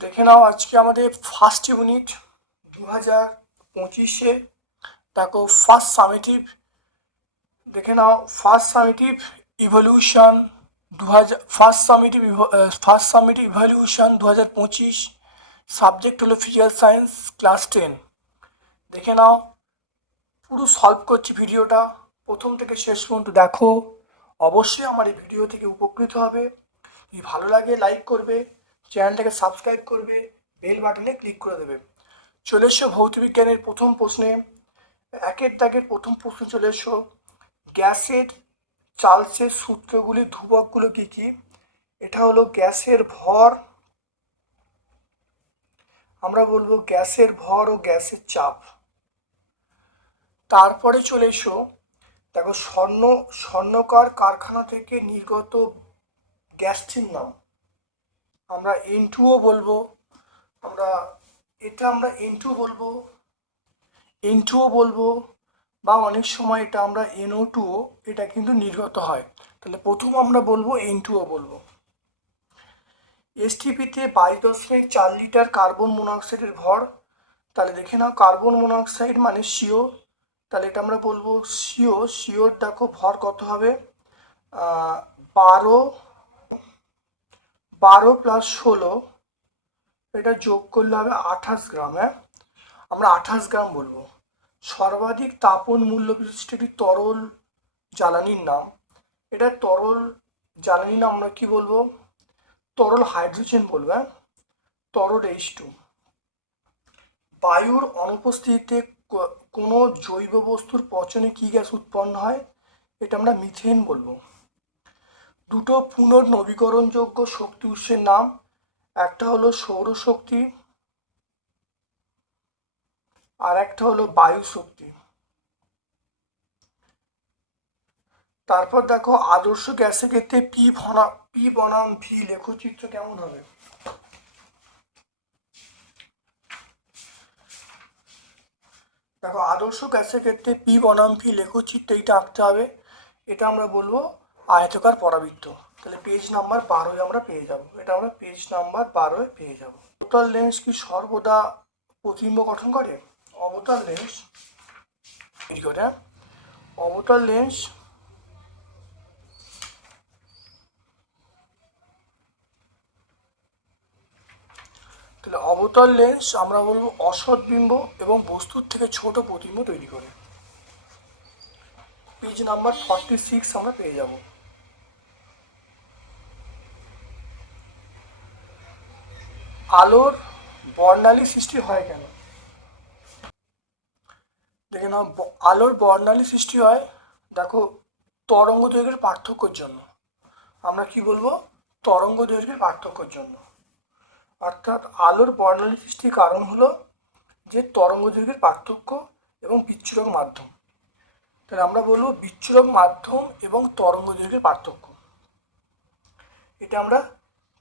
দেখে নাও আজকে আমাদের ফার্স্ট ইউনিট দু হাজার পঁচিশে। দেখো ফার্স্ট সামেটিভ দেখে নাও ফার্স্ট সামেটিভ ইভলিউশন দু হাজার first summative first summative evaluation দু হাজার পঁচিশ সাবজেক্ট হলো ফিজিক্যাল সায়েন্স ক্লাস টেন দেখে নাও, পুরো সলভ করছি ভিডিওটা প্রথম থেকে শেষ পর্যন্ত দেখো। অবশ্যই আমার এই ভিডিও থেকে উপকৃত হবে। যদি ভালো লাগে লাইক করবে চ্যানেলটাকে সাবস্ক্রাইব করবে বেল বাটনে ক্লিক করে দেবে। চলে এসো ভৌতবিজ্ঞানের প্রথম প্রশ্নে। একের দাগের প্রথম প্রশ্ন চলে এসো। গ্যাসের চার্লসের সূত্রগুলি ধ্রুবকগুলো কী? কী এটা হলো গ্যাসের ভর। আমরা বলব গ্যাসের ভর ও গ্যাসের চাপ। তারপরে চলে এসো। দেখো, স্বর্ণ, স্বর্ণকার কারখানা থেকে নির্গত গ্যাসটির নাম আমরা এন টুও বলব। আমরা, এটা আমরা এন টু বলব। এন টুও বলব। বা অনেক সময় এটা আমরা এনও টুও এটা কিন্তু নির্গত হয়। তাহলে প্রথম আমরা বলব এন টুও বলব। এসটিপিতে বাইশ দশমিক চার লিটার কার্বন মোনোঅক্সাইডের ভর। তাহলে দেখে নাও, কার্বন মোনোঅক্সাইড মানে সিও। তাহলে এটা আমরা বলব সিও। সিওর দেখো ভর কত হবে? বারো বারো প্লাস ষোলো, এটা যোগ করলে হবে আঠাশ গ্রাম হ্যাঁ? আমরা আঠাশ গ্রাম বলব। সর্বাধিক তাপন মূল্য বিশিষ্ট একটি তরল জ্বালানির নাম। এটা তরল জ্বালানির নাম আমরা কি বলব? তরল হাইড্রোজেন বলব হ্যাঁ? তরল এইচ টু বায়ুর অনুপস্থিতিতে কোনো জৈব বস্তুর পচনে কী গ্যাস উৎপন্ন হয়? এটা আমরা মিথেন বলব। দুটো পুনর্নবীকরণযোগ্য শক্তি উৎসের নাম। একটা হলো সৌরশক্তি আর একটা হলো বায়ু শক্তি তারপর দেখো আদর্শ গ্যাসের ক্ষেত্রে পি বনাম পি বনাম ভি লেখচিত্র কেমন হবে? দেখো আদর্শ গ্যাসের ক্ষেত্রে পি বনাম ভি লেখচিত্র এইটা আঁকতে হবে। এটা আমরা বলব আয়তকার পরাবৃত্ত। তাহলে পেজ নাম্বার বারোয় আমরা পেয়ে যাব। এটা আমরা পেজ নাম্বার বারোয় পেয়ে যাব। অবতল লেন্স কি সর্বদা প্রতিবিম্ব গঠন করে? অবতল লেন্স তৈরি করে হ্যাঁ? অবতল লেন্স তাহলে অবতল লেন্স আমরা বলব অসৎ বিম্ব এবং বস্তুর থেকে ছোট প্রতিম্ব তৈরি করে। পেজ নাম্বার ফর্টি সিক্স আমরা পেয়ে যাব। আলোর বর্ণালী সৃষ্টি হয় কেন? দেখে নাও আলোর বর্ণালী সৃষ্টি হয়, দেখো, তরঙ্গ দৈর্ঘ্যের পার্থক্যের জন্য। আমরা কি বলব? তরঙ্গ দৈর্ঘ্যের পার্থক্যের জন্য। অর্থাৎ আলোর বর্ণালী সৃষ্টির কারণ হলো যে তরঙ্গ দৈর্ঘ্যের পার্থক্য এবং বিচ্ছুরক মাধ্যম। তাহলে আমরা বলব বিচ্ছুরক মাধ্যম এবং তরঙ্গ দৈর্ঘ্যের পার্থক্য। এটা আমরা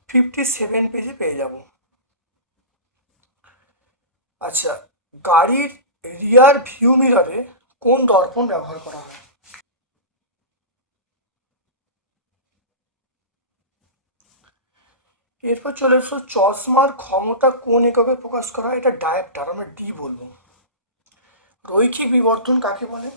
ফিফটি সেভেন পেজে পেয়ে যাব। আচ্ছা গাড়ির রিয়ার ভিউ মিররে কোন দর্পণ ব্যবহার করা হয়? এরপর চলে এসো চশমার ক্ষমতা কোন এককে প্রকাশ করা হয়? এটা ডায়াপ্টার আমরা ডি বলব। রৈখিক বিবর্তন কাকে বলে?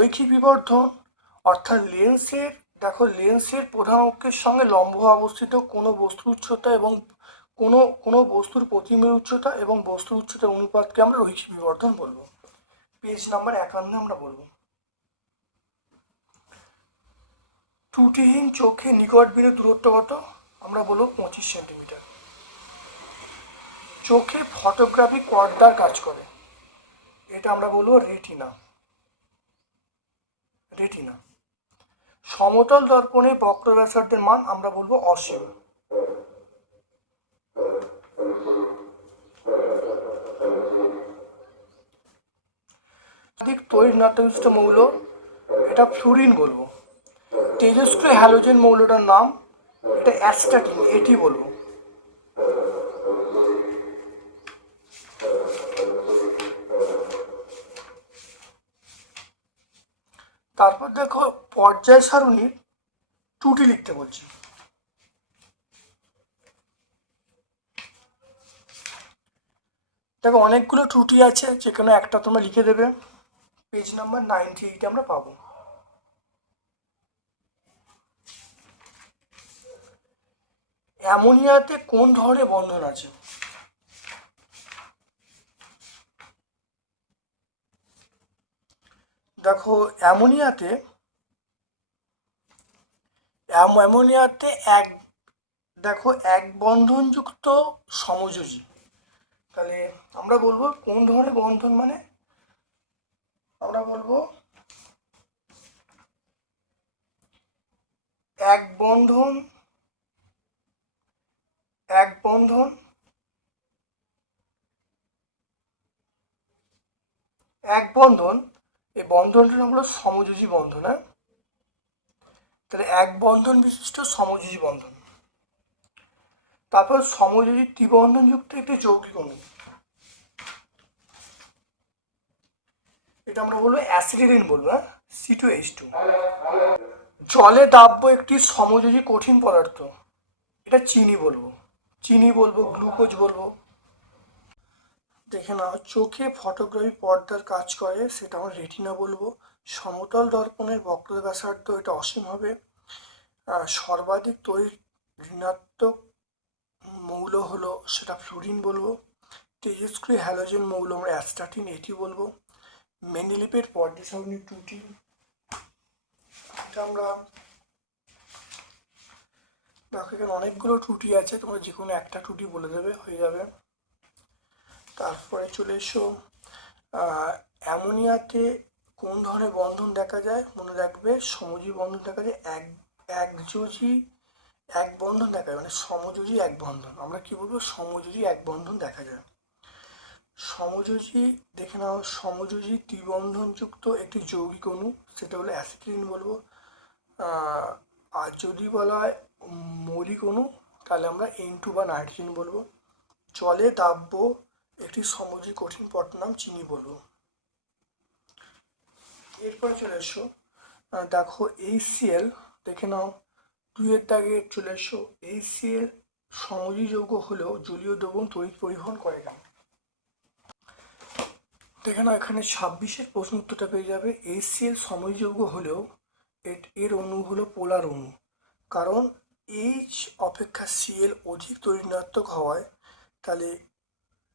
রৈখিক বিবর্ধন, অর্থাৎ লেন্সের, দেখো লেন্সের প্রধান অক্ষের সঙ্গে লম্ব অবস্থিত কোনো বস্তুর উচ্চতা এবং কোনো কোনো বস্তুর প্রতিমের উচ্চতা এবং বস্তুর উচ্চতার অনুপাতকে আমরা রৈখিক বিবর্ধন বলব। পেজ নাম্বার একান্ন আমরা বলব। ত্রুটিহীন চোখে নিকট বিন্দু দূরত্ব কত? আমরা বলব পঁচিশ সেন্টিমিটার। চোখে ফটোগ্রাফি পর্দার কাজ করে। এটা আমরা বলব রেটিনা রেটিনা সমতল দর্পণে বক্র ব্যাসার্ধের মান আমরা বলব অসীম। তৈরি নাট্যবিষ্ট মৌল, এটা ফ্লুরিন বলব। তেজস্ক্রিয় হ্যালোজেন মৌলটার নাম, এটা অ্যাস্টাটিন, এটি বলব। তারপর দেখো পর্যায় সারণীর ত্রুটি লিখতে বলছি। দেখো অনেকগুলো ত্রুটি আছে যে কোনো একটা তোমরা লিখে দেবে। পেজ নাম্বার নাইনটি এইটে আমরা পাবো। অ্যামোনিয়াতে কোন ধরনের বন্ধন আছে? দেখো, অ্যামোনিয়াতে অ্যামোনিয়াতে এক, দেখো, এক বন্ধনযুক্ত সমযোজী। তাহলে আমরা বলব কোন ধরনের বন্ধন মানে? আমরা বলব এক বন্ধন এক বন্ধন এক বন্ধন এই বন্ধনটার নাম হলো সমযোজী বন্ধন হ্যাঁ? তাহলে এক বন্ধন বিশিষ্ট সমযোজী বন্ধন। তারপর সমযোজী ত্রিবন্ধনযুক্ত একটি যৌগিক অণু। এটা আমরা বলব অ্যাসিডিন বলব হ্যাঁ? সি টু এইচ টু জলে দাব্য একটি সমযোজী কঠিন পদার্থ। এটা চিনি বলব। চিনি বলব, গ্লুকোজ বলব। দেখে নাও, চোখে ফটোগ্রাফি পর্দার কাজ করে, সেটা আমরা রেটিনা বলব। সমতল দর্পণের বক্রতা ব্যাসার্ধ এটা অসীম হবে। সর্বাধিক তৈরি ঋণাত্মক মৌল হলো সেটা ফ্লুরিন বলব। তেজস্ক্রিয় হ্যালোজেন মৌল আমরা অ্যাস্টাটিন এটি বলব। মেনিলিপের পর্দা সারণী টুটি এটা আমরা দেখো, এখানে অনেকগুলো ত্রুটি আছে, তোমরা যে কোনো একটা ত্রুটি বলে দেবে, হয়ে যাবে। তারপরে চলে এসো। অ্যামোনিয়াতে কোন ধরনের বন্ধন দেখা যায়? মনে রাখবে, সমযোজী বন্ধন দেখা যায়, এক একযোজী এক বন্ধন দেখা যায় মানে সমযোজী এক বন্ধন। আমরা কি বলব? সমযোজী এক বন্ধন দেখা যায়। সমযোজী, দেখে নাও, সমযোজী ত্রিবন্ধনযুক্ত একটি যৌগিক অণু, সেটা হলো অ্যাসিডিন বলব। আর যদি বলা হয় মৌলিক অণু, তাহলে আমরা এন টু বা নাইট্রোজেন বলব। জলে দাব্য একটি সমযোজী কঠিন পদার্থ নাম চিনি বলব। এরপরে চলে এসো। দেখো এই সিএল দেখে নাও। দুইয়ের দাগে চলে এসো। এই সিএল সমযোজী যৌগ হলেও জলীয় দ্রবণ তড়িৎ পরিবহন করে না। দেখে নাও, এখানে ছাব্বিশের প্রশ্ন উত্তরটা পেয়ে যাবে। এই সিএল সমযোজী যৌগ হলেও এর- এর অণু হলো পোলার অণু। কারণ এইচ অপেক্ষা সিএল অধিক তৈরিণাত্মক হওয়ায় তাহলে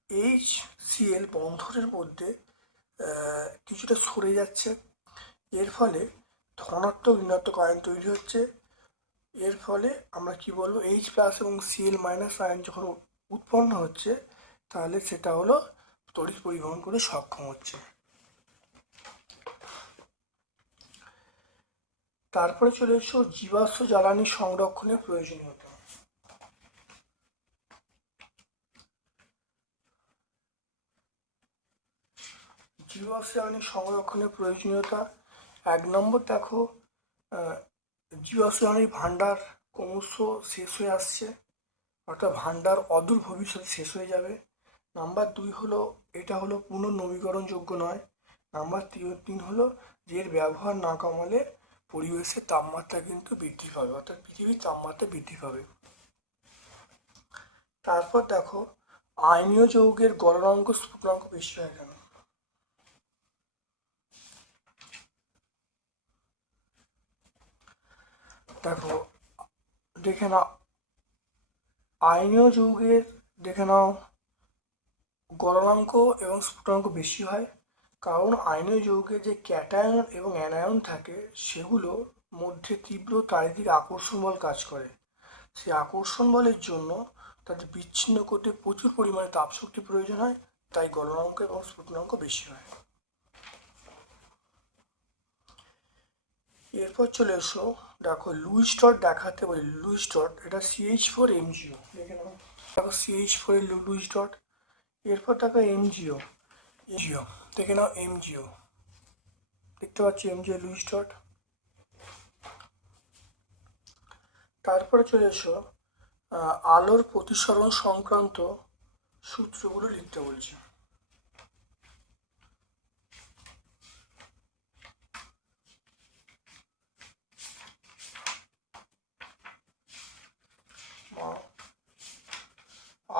এইচ সিএল বন্ধনের মধ্যে কিছুটা সরে যাচ্ছে। এর ফলে ধনাত্মক ঋণাত্মক আয়ন তৈরি হচ্ছে। এর ফলে আমরা কি বলব এইচ প্লাস এবং সিএল মাইনাস আয়ন যখন উৎপন্ন হচ্ছে, তাহলে সেটা হলো তড়িৎ পরিবহন করে সক্ষম হচ্ছে। তারপরে চলে এসো জীবাশ্ম জ্বালানি সংরক্ষণের প্রয়োজনীয়তা। জীবাশ্ম জ্বালানি সংরক্ষণের প্রয়োজনীয়তা। এক নম্বর দেখো জ্বালানির ভাণ্ডার ক্রমশ শেষ হয়ে আসছে, অর্থাৎ ভাণ্ডার অদূর ভবিষ্যতে শেষ হয়ে যাবে। নাম্বার দুই হলো, এটা হলো পুনর্নবীকরণযোগ্য নয়। নাম্বার তিন- তিন হলো যে এর ব্যবহার না কমালে পরিবেশের তাপমাত্রা কিন্তু বৃদ্ধি পাবে, অর্থাৎ পৃথিবীর তাপমাত্রা বৃদ্ধি পাবে। তারপর দেখো আইনীয় যৌগের গলনাঙ্ক স্ফুটনাঙ্ক বেশি হয় কেন দেখো, দেখে নাও। আইনীয় যৌগের, দেখে নাও, গলনাঙ্ক এবং স্ফুটনাঙ্ক বেশি হয়। কারণ আইনীয় যৌগে যে ক্যাটায়ন এবং অ্যানায়ন থাকে, সেগুলো মধ্যে তীব্র চারিদিক আকর্ষণ বল কাজ করে। সেই আকর্ষণ বলের জন্য তাদের বিচ্ছিন্ন করতে প্রচুর পরিমাণে তাপশক্তি প্রয়োজন হয়, তাই গলনাঙ্ক এবং স্ফুটনাঙ্ক বেশি হয়। এরপর চলে এসো। দেখো লুইস ডট দেখাতে বলি লুইস ডট এটা CH four M G O দেখে নাও। দেখো সিএইচ ফোর লুইস ডট এরপর দেখো এমজিও এমজিও দেখে নাও এমজিও দেখতে পাচ্ছি এম জে লুইস ডট তারপরে চলে এসো আলোর প্রতিসরণ সংক্রান্ত সূত্রগুলো লিখতে বলছি।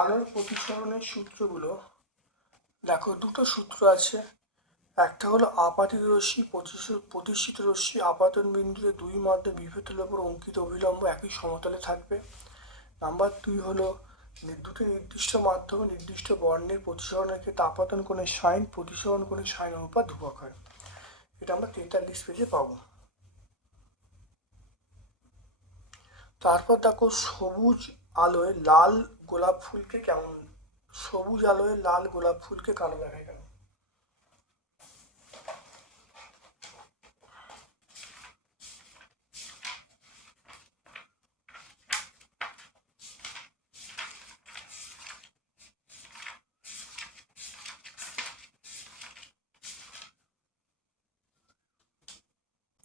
আলোর প্রতিসরণের সূত্রগুলো, দেখো দুটো সূত্র আছে। একটা হলো আপাতিত রশ্মি প্রতিষ্ঠিত রশ্মি, আপাতন বিন্দুতে দুই মাধ্যমে বিভেদের উপর অঙ্কিত অভিলম্ব একই সমতলে থাকবে। নাম্বার দুই হলো দুটি নির্দিষ্ট মাধ্যমে নির্দিষ্ট বর্ণের প্রতিসরণের ক্ষেত্রে আপাতন কোণের সাইন, প্রতিসরণ কোণের সাইন অনুপাত ধ্রুবক হয়। এটা আমরা তেতাল্লিশ পেজে পাবো। তারপর দেখো সবুজ আলোয় লাল গোলাপ ফুলকে কেমন, সবুজ আলোয় লাল গোলাপ ফুলকে কালো দেখায় কেন?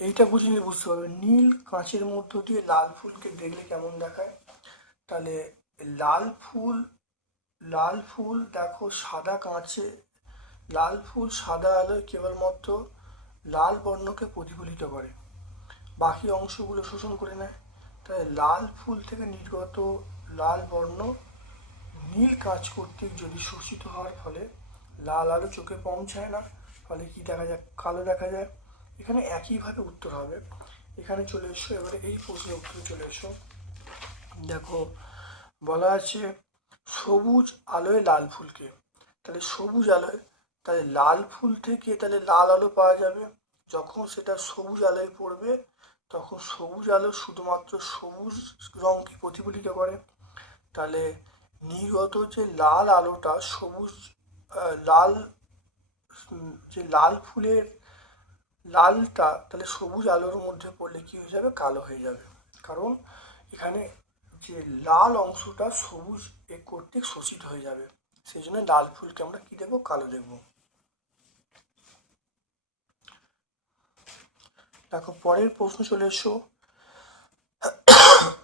এইটা বুঝে নিয়ে বুঝতে পারবে। নীল কাঁচের মধ্য দিয়ে লাল ফুলকে দেখলে কেমন দেখায়? তাহলে লাল ফুল লাল ফুল দেখো সাদা কাঁচে। লাল ফুল সাদা আলোয় কেবলমাত্র লাল বর্ণকে প্রতিফলিত করে। বাকি অংশগুলো শোষণ করে নেয়। তাই লাল ফুল থেকে নির্গত লাল বর্ণ নীল কাজ কর্তৃক যদি শোষিত হওয়ার ফলে লাল আলো চোখে পৌঁছায় না, ফলে কি দেখা যায়? কালো দেখা যায়। এখানে একইভাবে উত্তর হবে। এখানে চলে এসো, এবারে এই প্রশ্নের উত্তরে চলে এসো। দেখো, বলা আছে সবুজ আলোয় লাল ফুলকে। তাহলে সবুজ আলোয়, তাহলে লাল ফুল থেকে তাহলে লাল আলো পাওয়া যাবে। যখন সেটা সবুজ আলোয় পড়বে, তখন সবুজ আলো শুধুমাত্র সবুজ রঙকে প্রতিফলিত করে। তাহলে নির্গত যে লাল আলোটা, সবুজ লাল, যে লাল ফুলের লালটা, তাহলে সবুজ আলোর মধ্যে পড়লে কি হয়ে যাবে? কালো হয়ে যাবে। কারণ এখানে যে লাল অংশটা সবুজ এ কর্তৃক শোষিত হয়ে যাবে। সেই জন্য লাল ফুলকে আমরা কি দেখব কালো দেখব দেখো, পরের প্রশ্ন চলে এসো।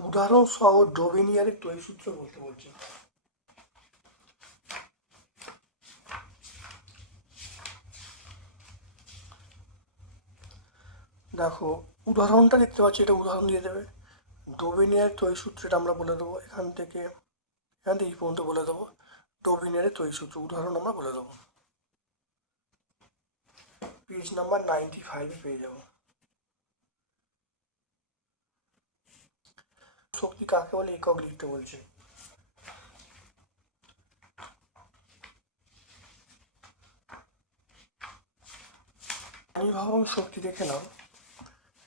উদাহরণ সহ ডোবেনিয়ারের তৈরি সূত্র বলতে বলছে। দেখো, উদাহরণটা দেখতে পাচ্ছি, এটা উদাহরণ দিয়ে দেবে। ডোবেনিয়ার তৈরি সূত্রটা আমরা বলে দেবো। এখান থেকে এখান থেকে এই পর্যন্ত বলে দেবো। ডোবেনিয়ারের তৈরি সূত্র উদাহরণ আমরা বলে দেবো। পেজ নাম্বার নাইনটি ফাইভে পেয়ে যাব। শক্তি কাকে বলে? একক লিখতে বলছে। পানিভাবন শক্তি দেখে নাও।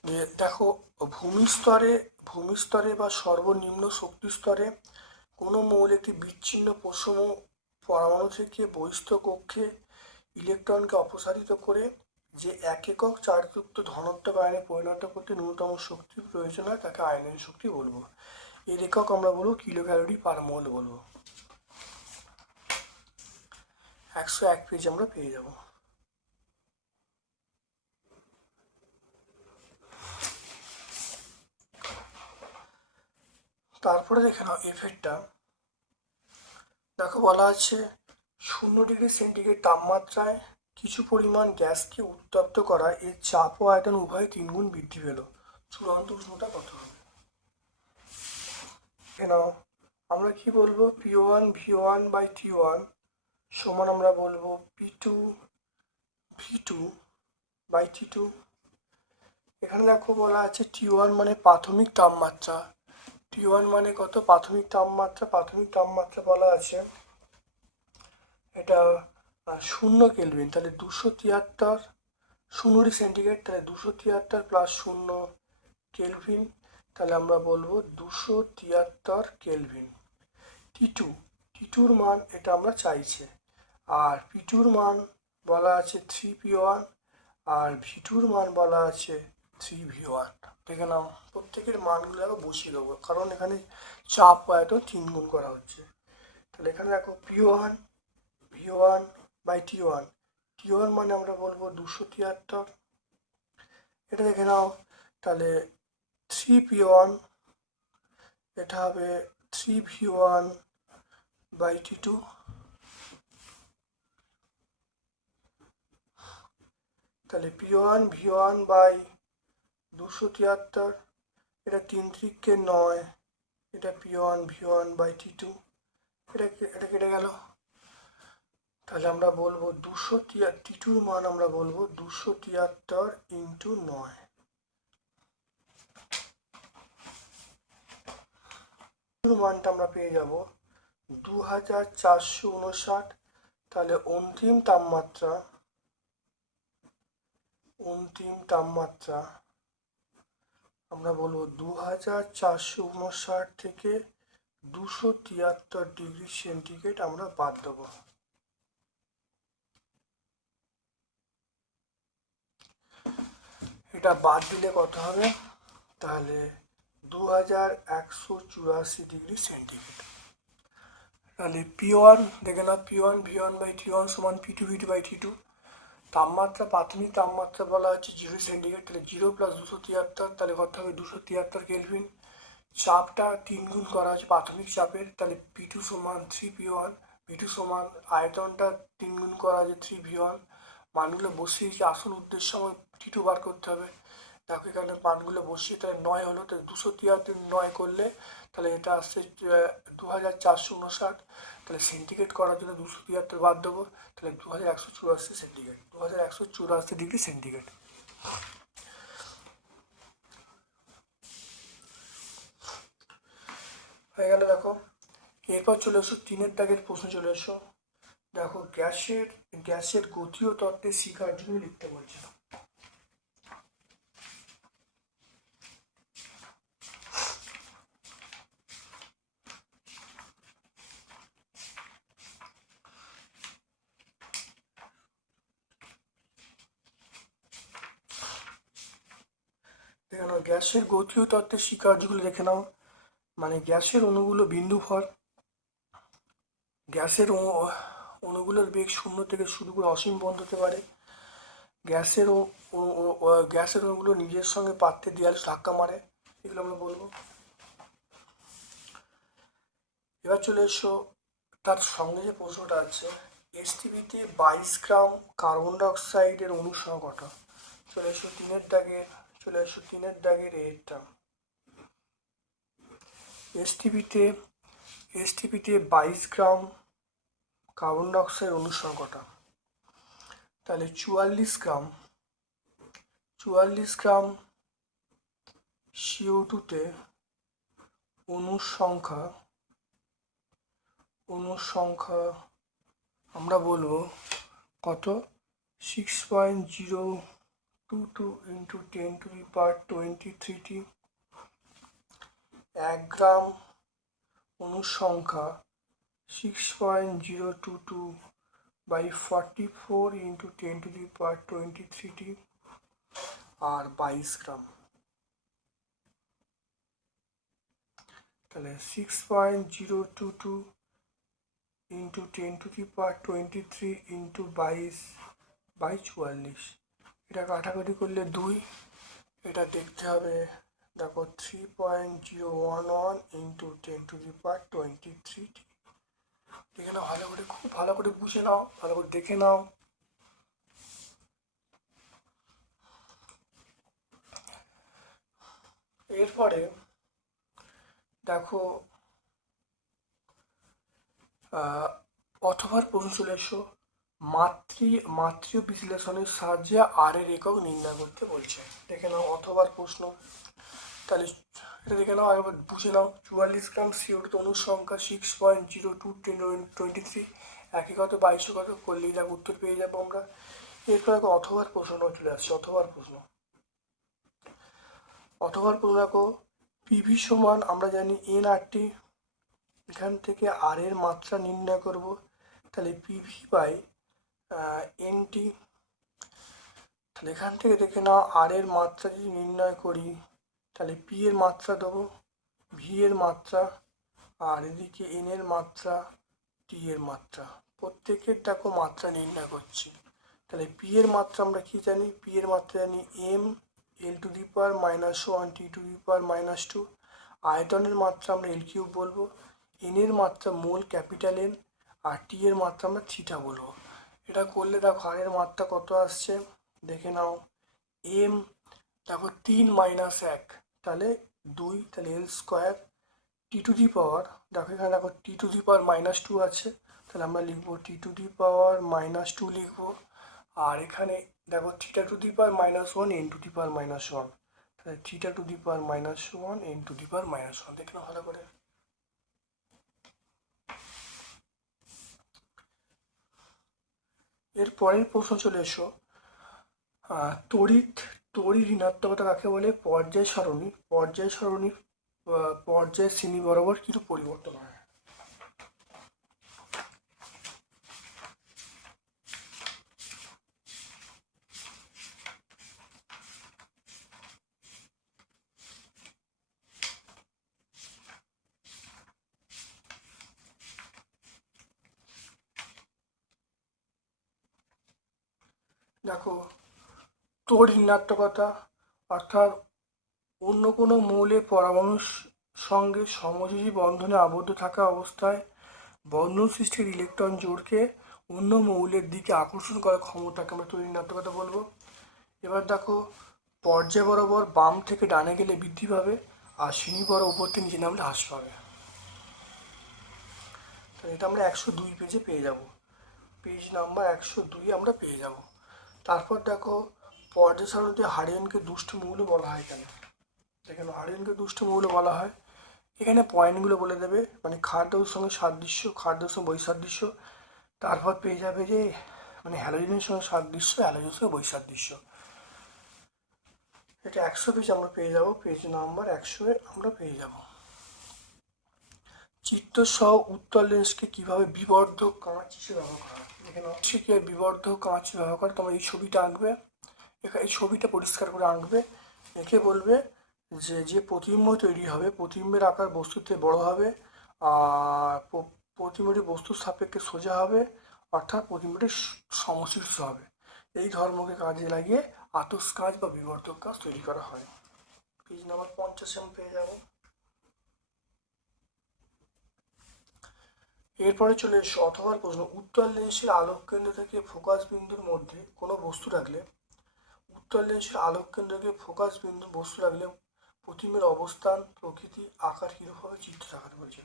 দেখো ভূমিস্তরে ভূমিস্তরে বা সর্বনিম্ন শক্তি স্তরে কোনো মৌল একটি বিচ্ছিন্ন প্রসম পরমাণু থেকে বহিস্থ কক্ষে ইলেকট্রনকে অপসারিত করে যে এক একক চার্জযুক্ত ধনাত্মক আয়নে পরিণত করতে ন্যূনতম শক্তির প্রয়োজন হয়, তাকে আয়নের শক্তি বলব। এর একক আমরা বলব কিলো ক্যালোরি পার মোল বলব। একশো এক পেজ আমরা পেয়ে যাব। তারপরে দেখে নাও এফেক্টটা দেখো বলা আছে শূন্য ডিগ্রি সেন্টিগ্রেড তাপমাত্রায় কিছু পরিমাণ গ্যাসকে উত্তপ্ত করা এর চাপ ও আয়তন উভয় তিনগুণ বৃদ্ধি পেল। চূড়ান্ত উষ্ণতা কত হবে? আমরা কি বলব? P one V one by T one সমান আমরা বলব P two V two by T two এখানে দেখো বলা আছে টি ওয়ান মানে প্রাথমিক তাপমাত্রা। টি ওয়ান মানে কত? প্রাথমিক তাপমাত্রা প্রাথমিক তাপমাত্রা বলা আছে। এটা শূন্য কেলভিন, তাহলে দুশো তিয়াত্তর শূন্য সেন্টিগ্রেড তাহলে দুশো তিয়াত্তর প্লাস শূন্য কেলভিন, তাহলে আমরা বলব দুশো তিয়াত্তর কেলভিন। টি টু টি টুর মান এটা আমরা চাইছে। আর পি টুর মান বলা আছে থ্রি পি ওয়ান আর ভি টুর মান বলা আছে থ্রি ভি ওয়ান দেখে নাও। প্রত্যেকের মানগুলো আগে বসিয়ে দেবো, কারণ এখানে চাপ হয়তো তিন গুণ করা হচ্ছে। তাহলে এখানে দেখো P one V one by T one T one মানে আমরা বলব দুশো তিয়াত্তর। এটা দেখে নাও, তাহলে থ্রি পি ওয়ান এটা হবে three V one by T two তাহলে P one V one by দুশো তিয়াত্তর। এটা তিন ত্রিককে নয়, এটা P one V one by T two এটা এটা কেটে গেল? তাহলে আমরা বলব দুশো তিয়া টি টুর মান আমরা বলব দুশো তিয়াত্তর ইন্টু নয়। মানটা আমরা পেয়ে যাব দু হাজার চারশো উনষাট। তাহলে অন্তিম তাপমাত্রা অন্তিম তাপমাত্রা আমরা বলব দু হাজার চারশো উনষাট থেকে দুশো তিয়াত্তর ডিগ্রি সেন্টিগ্রেড আমরা বাদ দেবো। এটা বাদ দিলে কত হবে? তাহলে দু হাজার একশো চুরাশি ডিগ্রি সেন্টিগ্রেড। তাহলে পি ওয়ান, দেখে নাও, P one, V one by T one সমান P two, V two by T two. তাপমাত্রা প্রাথমিক তাপমাত্রা বলা হচ্ছে জিরো সেন্টিগ্রেড তাহলে জিরো প্লাস দুশো তিয়াত্তর, তাহলে কত হবে? দুশো তিয়াত্তর কেলভিন চাপটা তিন গুণ করা হচ্ছে প্রাথমিক চাপের, তাহলে পি টু সমান three P one P two সমান আয়তনটা তিন গুণ করা হচ্ছে থ্রি ভি ওয়ান মানগুলো বসিয়েছি আসল উদ্দেশ্য আমার টি টু বার করতে হবে। দেখো এখানে মানগুলো বসিয়ে, তাহলে নয় হলো, তাহলে দুশো তিয়াত্তর নয় করলে, তাহলে এটা আসছে দু হাজার চারশো উনষাট। তাহলে সেন্টিগ্রেড করার জন্য দুশো তিয়াত্তর বাদ দেবো, তাহলে দু হাজার একশো চুরাশি সেন্টিগ্রেড দু হাজার একশো চুরাশি ডিগ্রি সেন্টিগ্রেড হয়ে গেল দেখো, এরপর চলে এসো, তিনের দাগের প্রশ্ন চলে এসো। দেখো গ্যাসের গ্যাসের গতি ও তত্ত্বের শিকার জন্য লিখতে বলছে। দেখে নাও গ্যাসের গতি ও তত্ত্বের শিকার্যগুলো দেখে নাও। মানে গ্যাসের অণুগুলো বিন্দু ভর। গ্যাসের অণুগুলোর বেগ শূন্য থেকে শুরু করে অসীম বন্ধ হতে পারে। গ্যাসের গ্যাসের অণুগুলো নিজের সঙ্গে পাত্রে দেয়ালে ধাক্কা মারে। এগুলো আমরা বলব। এবার চলে এসো তার সঙ্গে যে প্রশ্নটা আছে এসটিভিতে বাইশ গ্রাম কার্বন ডাইঅক্সাইডের কত চলে এসো তিনের দাগে চলে এসো তিনের দাগের এটা এসটিভিতে এসটিপিতে বাইশ গ্রাম কার্বন ডাইঅক্সাইড অনুসরণ কটা তাহলে চুয়াল্লিশ গ্রাম চুয়াল্লিশ গ্রাম সিও টুতে অণুর সংখ্যা অণুর সংখ্যা আমরা বলব কত? Six point zero two two into ten to the power twenty three এক গ্রাম অণুর সংখ্যা six point zero two two by forty four into ten to the power twenty three আর বাইশ গ্রাম। তাহলে six point zero two two into ten to the power twenty three into বাইশ by চুয়াল্লিশ। এটা কাটাকাটি করলে দুই, এটা দেখতে হবে, দেখো three point zero one one into ten to the power twenty three দেখে নাও, ভালো করে, খুব ভালো করে বুঝে নাও, ভালো করে দেখে নাও। এরপরে, দেখো অথবার প্রশ্ন চলে এসো। মাতৃ মাতৃ বিশ্লেষণের সাহায্যে আর এর একক নির্ণয় করতে বলছে। দেখে নাও অথবার প্রশ্ন। তাহলে এটা দেখে নাও একবার বুঝে নাও। চুয়াল্লিশ গ্রাম সিওর তনুর সংখ্যা six point zero two ten twenty three একই কত বাইশশো কত করলেই দেখো উত্তর পেয়ে যাব আমরা। এরপর দেখো অথবার প্রশ্ন চলে আসছে অথবার প্রশ্ন। অথবার প্রশ্ন দেখো পিভি সমান, আমরা জানি এন এখান থেকে আর এর মাত্রা নির্ণয় করব। তাহলে পিভি বাই এনটি তাহলে এখান থেকে দেখে নাও আর এর মাত্রা যদি নির্ণয় করি, তাহলে পি এর মাত্রা দেবো ভি এর মাত্রা, আর এদিকে এন এর মাত্রা টি এর মাত্রা। প্রত্যেকের দেখো মাত্রা নির্ণয় করছি। তাহলে পি এর মাত্রা আমরা কি জানি? পি এর মাত্রা জানি M L to the power minus one T to the power minus two আয়তনের মাত্রা আমরা এল কিউব বলব এন এর মাত্রা মোল ক্যাপিটাল এন আর টি এর মাত্রা আমরা থিটা বলব। এটা করলে দেখো আর এর মাত্রা কত আসছে? দেখে নাও। এম দেখো তিন মাইনাস এক, তাহলে দুই, তাহলে এল স্কোয়ার টি টু দি পাওয়ার দেখো এখানে দেখো T to the power minus two আছে, তাহলে আমরা লিখব T to the power minus two লিখব। আর এখানে দেখো theta to the power minus one N to the power minus one তাহলে theta to the power minus one N to the power minus one দেখে নাও ভালো করে। এর পরের প্রশ্ন চলে এসো। তড়িৎ তড়িৎ ঋণাত্মকতা কাকে বলে? পর্যায় সারণী। পর্যায় সারণী পর্যায় শ্রেণি বরাবর কিন্তু পরিবর্তন হয়? দেখো, তোর ঋণাত্মকতা অর্থাৎ অন্য কোনো মৌলের পরমাণুর সঙ্গে সমযোজী বন্ধনে আবদ্ধ থাকা অবস্থায় বন্ধন সৃষ্টির ইলেকট্রন জোড়কে অন্য মৌলের দিকে আকর্ষণ করার ক্ষমতাকে আমরা তৈরি ঋণাত্মকতা বলব। এবার দেখো, পর্যায় বরাবর বাম থেকে ডানে গেলে বৃদ্ধি পাবে আর শ্রেণি বড় উপর থেকে নিচে নামলে হ্রাস পাবে। এটা আমরা একশো দুই পেজে পেয়ে যাব। পেজ নাম্বার একশো দুই আমরা পেয়ে যাব। তারপর দেখো পর্যায় সারণীতে হারিয়ানকে দুষ্ট মৌল বলা হয় কেন এখানে হারিয়ানকে দুষ্ট মৌল বলা হয়, এখানে পয়েন্টগুলো বলে দেবে। মানে খাদ্যর সঙ্গে সাদৃশ্য খাদ্যর সঙ্গে বৈসাদৃশ্য। তারপর পেয়ে যাবে যে মানে হ্যালোজেনের সঙ্গে সাদৃশ্য হ্যালোজেনের সঙ্গে বৈসাদৃশ্য। এটা একশো পেজ আমরা পেয়ে যাব। পেজ নাম্বার একশো আমরা পেয়ে যাব। চিত্রসহ উত্তর লেন্সকে কীভাবে বিবর্ধক কাঁচ হিসেবে ব্যবহার করা এখানে হচ্ছে কি বিবর্ধক কাঁচ ব্যবহার করে তোমরা এই ছবিটা আঁকবে। এখানে এই ছবিটা পরিষ্কার করে আঁকবে। এঁকে বলবে যে যে প্রতিবিম্ব তৈরি হবে, প্রতিবিম্বের আকার বস্তুতে বড় হবে, আর প্রতিবিম্বটি বস্তুর সাপেক্ষে সোজা হবে, অর্থাৎ প্রতিবিম্বটি সমশীর্ষ হবে। এই ধর্মকে কাজে লাগিয়ে আতস কাজ বা বিবর্ধক কাজ তৈরি করা হয়। পেজ নাম্বার পঞ্চাশে আমি পেয়ে যাব। এরপরে চলে এসো অথবা প্রশ্ন উত্তর লেন্সের আলোক কেন্দ্র থেকে ফোকাস বিন্দুর মধ্যে কোনো বস্তু রাখলে উত্তর লেন্সের আলোক কেন্দ্রকে ফোকাস বিন্দু বস্তু রাখলে প্রতিমের অবস্থান, প্রকৃতি, আকার কীরূপভাবে চিত্র দেখাতে বলছে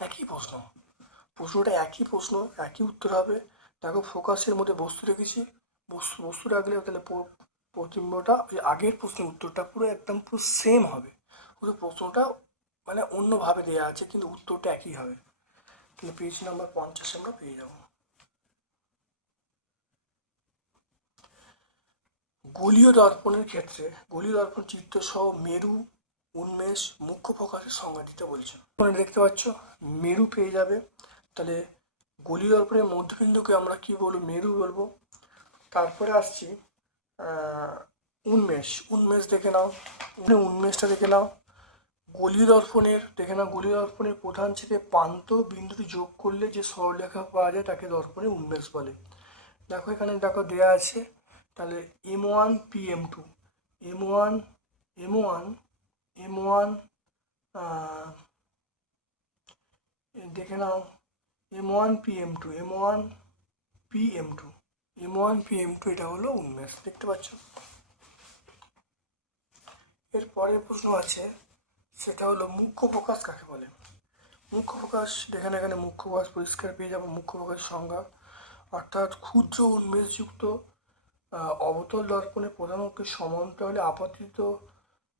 একই প্রশ্ন। প্রশ্নটা একই প্রশ্ন, একই উত্তর হবে। দেখো, ফোকাসের মধ্যে বস্তু রেখেছি। বস্তু বস্তু রাখলে তাহলে প- প্রতিবিম্বটা ওই আগের প্রশ্নের উত্তরটা পুরো একদম পুরো সেম হবে। শুধু প্রশ্নটা মানে অন্যভাবে দেওয়া আছে, কিন্তু উত্তরটা একই হবে। তাহলে পেজ নাম্বার পঞ্চাশে আমরা পেয়ে যাব। গলীয় দর্পণের ক্ষেত্রে গলীয় দর্পণ চিত্র সহ মেরু, উন্মেষ, মুখ্য ফোকাসের সংজ্ঞা দিতে বলছে এখানে দেখতে পাচ্ছ, মেরু পেয়ে যাবে। তাহলে গলীয় দর্পণের মধ্যবিন্দুকে আমরা কি বলব? মেরু বলব। তারপরে আসছি উন্মেষ। উন্মেষ দেখে নাও। মানে উন্মেষটা দেখে নাও। গলীয় দর্পণের দেখে নাও গলি দর্পণের প্রধান ছেদে প্রান্ত বিন্দুটি যোগ করলে যে সরলরেখা পাওয়া যায় তাকে দর্পণের উন্মেষ বলে। দেখো এখানে, দেখো, দেয়া আছে, তাহলে M one P M two M one M one M one দেখে নাও M one P M two M one P M two M one P M two এটা হলো উন্মেষ, দেখতে পাচ্ছ? এর পরের প্রশ্ন আছে সেটা হলো মুখ্য প্রকাশ কাকে বলে? মুখ্য প্রকাশ দেখেন এখানে মুখ্য প্রকাশ পরিষ্কার পেয়ে যাব, মুখ্য প্রকাশ সংজ্ঞা। অর্থাৎ ক্ষুদ্র উন্মেষযুক্ত অবতল দর্পণে প্রধান অক্ষের সমান্তরালে আপাতিত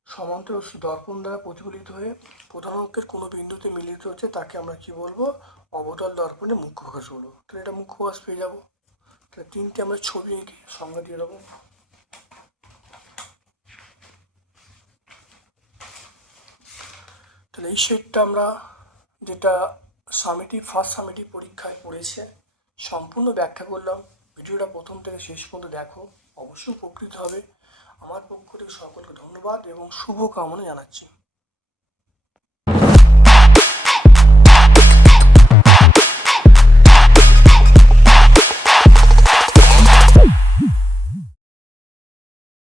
সমান্তর দর্পণ দ্বারা প্রতিফলিত হয়ে প্রধান অক্ষের কোনো বিন্দুতে মিলিত হচ্ছে, তাকে আমরা কি বলব? অবতল দর্পণে মুখ্য প্রকাশ বলব। তাহলে এটা মুখ্য প্রকাশ পেয়ে যাব। তাহলে তিনটে আমরা ছবি এঁকে সংজ্ঞা দিয়ে দেবো। তাহলে এই সেটটা আমরা যেটা সামেটিভ ফার্স্ট সামেটিভ পরীক্ষায় পড়েছে, সম্পূর্ণ ব্যাখ্যা করলাম। ভিডিওটা প্রথম থেকে শেষ পর্যন্ত দেখো, অবশ্যই উপকৃত হবে। আমার পক্ষ থেকে সকলকে ধন্যবাদ এবং শুভকামনা জানাচ্ছি।